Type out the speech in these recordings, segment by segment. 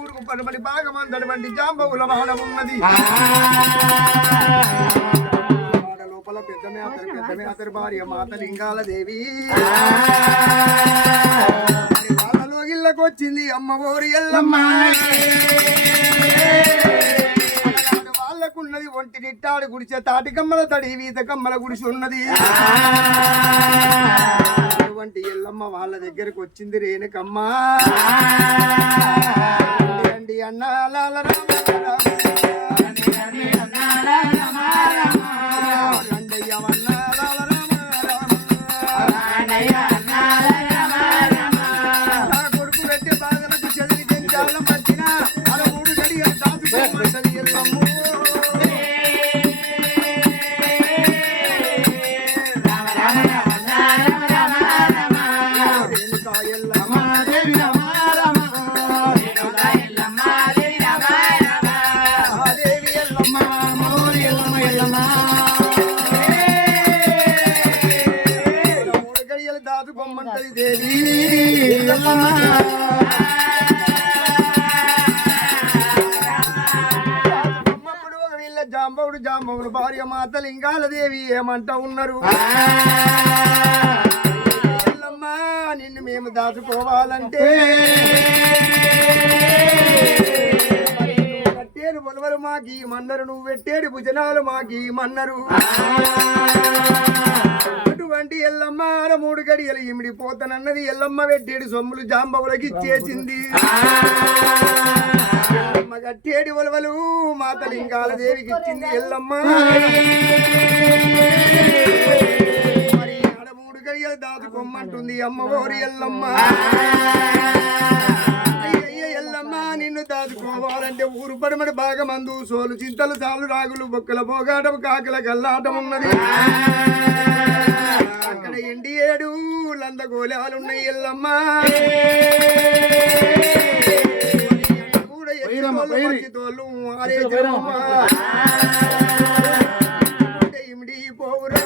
ఊరుకు పడమని భాగమందటువంటి జాంబవుల వాడ ఉన్నది. వాడ లోపల పెద్ద మేతరి భార్య మాత లింగాల దేవి వాళ్ళలో ఇళ్ళకు వచ్చింది అమ్మ ఓరి ఎల్లమ్మ. వాళ్ళకున్నది ఒంటి నిట్టాడు గుడిసె తాటి కమ్మల తడి వీత కమ్మల గుడిసె ఉన్నది. అటువంటి ఎల్లమ్మ వాళ్ళ దగ్గరకు వచ్చింది రేణుకమ్మ. రండి అన్నాల కొడుకు పెట్టి బాధలకు చదివి చెంచాలం పట్టిన అలా 3 గడియలు దాచుకోమంటది ఎల్లమ్మ. జాంబవుడు భార్య మాత లింగాల దేవి ఏమంటా ఉన్నారు. ఎల్లమ్మా నిన్ను మేము దాచుకోవాలంటే కట్టేడు బొలవరు మాకి మన్నరు, నువ్వు పెట్టేడు భుజనాలు మాకి మన్నరు. అటువంటి ఎల్లమ్మ 3 గడియలు ఇమిడిపోతానన్నది. ఎల్లమ్మ పెట్టేడు సొమ్ములు జాంబవులకి ఇచ్చేసింది. ఎల్లమ్మ కట్టేడు ఒలవలు మాత లింగాల దేవికి ఇచ్చింది ఎల్లమ్మ. మరి 3 గడియలు దాచుకోమంటుంది అమ్మ ఓరి ఎల్లమ్మ. ఎల్లమ్మ నిన్ను దాచుకోవాలంటే ఊరు పడమడి బాగా మందు సోలు చింతలు చాలు రాగులు బొక్కల పోగాటం కాకల గల్లాటం ఉన్నది. అక్కడ ఎండి 7 లందగోళాలున్నాయి ఎల్లమ్మ. కూడా తోళ్ళు ఆరే ఇమిడి పోవురా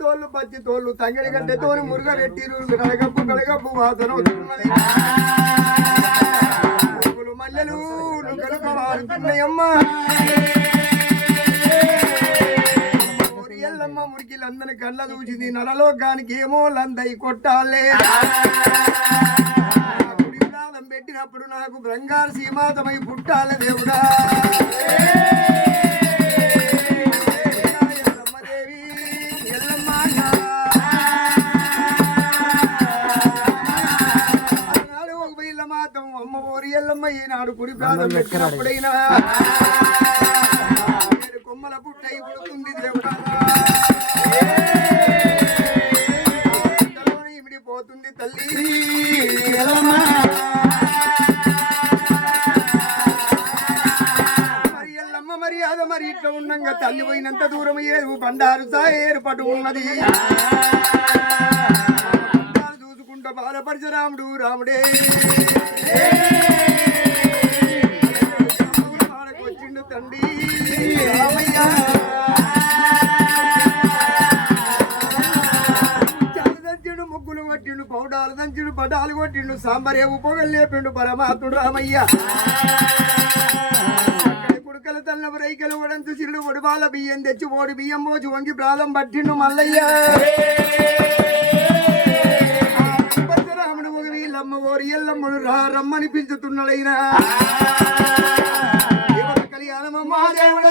తోళ్ళు పచ్చి తోళ్ళు తంగడి గడ్డతో మురుగ పెట్టిరు. కడగప్పు వాసన వస్తున్నది. మల్లెలు మారుతున్నాయమ్మా. ఎల్లమ్మ మురికిలందరి కళ్ళ చూసింది. నలలోకానికి ఏమో లందయి కొట్టాలే. పెట్టినప్పుడు నాకు బంగారు సీమాతమై పుట్టాలి దేవుడా. ఎల్లమ్మదేవి ఎల్లమ్మ ఆనాడు ఒక వీళ్ళ మాతం అమ్మ ఓరి ఎల్లమ్మ ఈనాడు కుడి ప్రాంతం పెట్టినప్పుడైనా కొమ్మల పుట్టై పుడుతుంది దేవుడా. ఇమిడిపోతుంది తల్లి ఎల్లమ్మ. మర్యాద మరి ఇట్లా ఉన్నంగా తల్లి పోయినంత దూరం ఏరు బండారు ఏర్పాటు ఉన్నది. చూసుకుంటా బాలపరచరాముడు రాముడే వచ్చిండు తండ్రి రామయ్య. దంచుడు ముగ్గులు కొట్టిండు, పౌడాలు దంచుడు, పటాలు కొట్టిండు, సాంబారేవు పొగలు లేపిండు పరమాత్ముడు రామయ్య. తల్లపు రైకలు ఒడంతు చిరుడు ఒడిబాల బియ్యం తెచ్చి ఓడి బియ్యం పోచి వంగి ప్రాలం పట్టిండు మల్లయ్య. రాముడు ఒక వీళ్ళమ్మ ఓరి ఎల్లమ్మను రమ్మని పిలుచుతున్నాడైనా కళ్యాణమ్మ దేవుడ